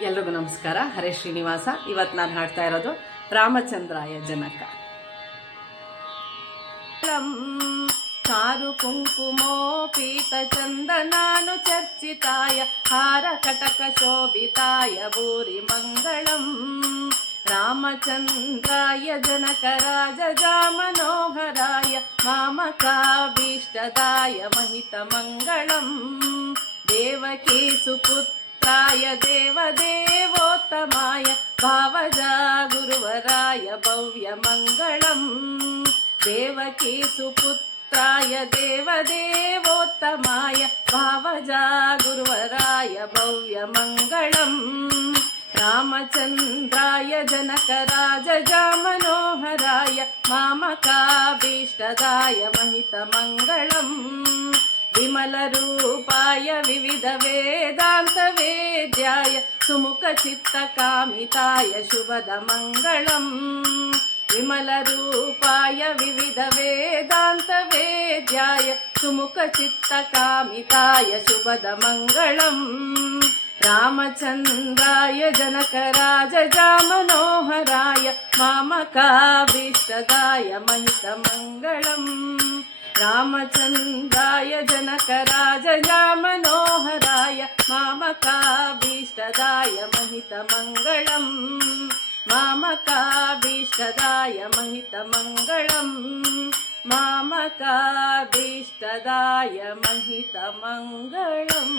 ಎಲ್ರಿಗೂ ನಮಸ್ಕಾರ. ಹರೇ ಶ್ರೀನಿವಾಸ. ಇವತ್ತು ನಾನು ಹಾಡ್ತಾ ಇರೋದು ರಾಮಚಂದ್ರಾಯ ಜನಕ. ಚಾರು ಕುಂಕುಮೋಪೀತ ಚಂದನಾನು ಚರ್ಚಿತಾಯ ಹಾರ ಕಟಕ ಶೋಭಿತಾಯ ಭೂರಿ ಮಂಗಳಂ ರಾಮಚಂದ್ರಾಯ ಜನಕ ರಾಜಜಾ ಮನೋಹರಾಯ ಮಾಮಕಾಭೀಷ್ಟದಾಯ ಮಹಿತ ಮಂಗಳಂ ದೇವಕೀ ಸುಪುತ್ರಾಯ ದೇವದೇವೋತ್ತಮಾಯ ಭಾವಜಾ ಗುರುವರಾಯ ಭವ್ಯ ಮಂಗಳಂ ದೇವಕೀ ಸುಪುತ್ರಾಯ ದೇವದೇವೋತ್ತಮಾಯ ಭಾವಜಾ ಗುರುವರಾಯ ಭವ್ಯ ಮಂಗಳಂ ರಾಮಚಂದ್ರಾಯ ಜನಕ ರಾಜಜಾ ಮನೋಹರಾಯ ಮಾಮಕಾಭೀಷ್ಟದಾಯ ಮಹಿತ ಮಂಗಳಂ ವಿಮಲ ರೂಪಾಯ ವಿವಿಧ ವೇದಾಂತ ವೇದ್ಯಾಯ ಸುಮುಖ ಚಿತ್ತ ಕಾಮಿತಾಯ ಶುಭದ ಮಂಗಳಂ ವಿಮಲ ರೂಪಾಯ ವಿವಿಧ ವೇದಾಂತ ವೇದ್ಯಾಯ ಸುಮುಖ ಚಿತ್ತ ಕಾಮಿತಾಯ ಶುಭದ ಮಂಗಳಂ ರಾಮಚಂದ್ರಾಯ ಜನಕ ರಾಜಜಾ ಮನೋಹರಾಯ ಮಾಮಕಾಭೀಷ್ಟದಾಯ ಮಹಿತ ಮಂಗಳಂ ರಾಮಚಂದ್ರಾಯ ಜನಕ ರಾಜಜಾ ಮನೋಹರಾಯ ಮಾಮಕಾಭೀಷ್ಟದಾಯ ಮಹಿತ ಮಂಗಳಂ ಮಾಮಕಾಭೀಷ್ಟದಾಯ ಮಹಿತ ಮಂಗಳಂ ಮಾಮಕಾಭೀಷ್ಟದಾಯ ಮಹಿತ ಮಂಗಳಂ.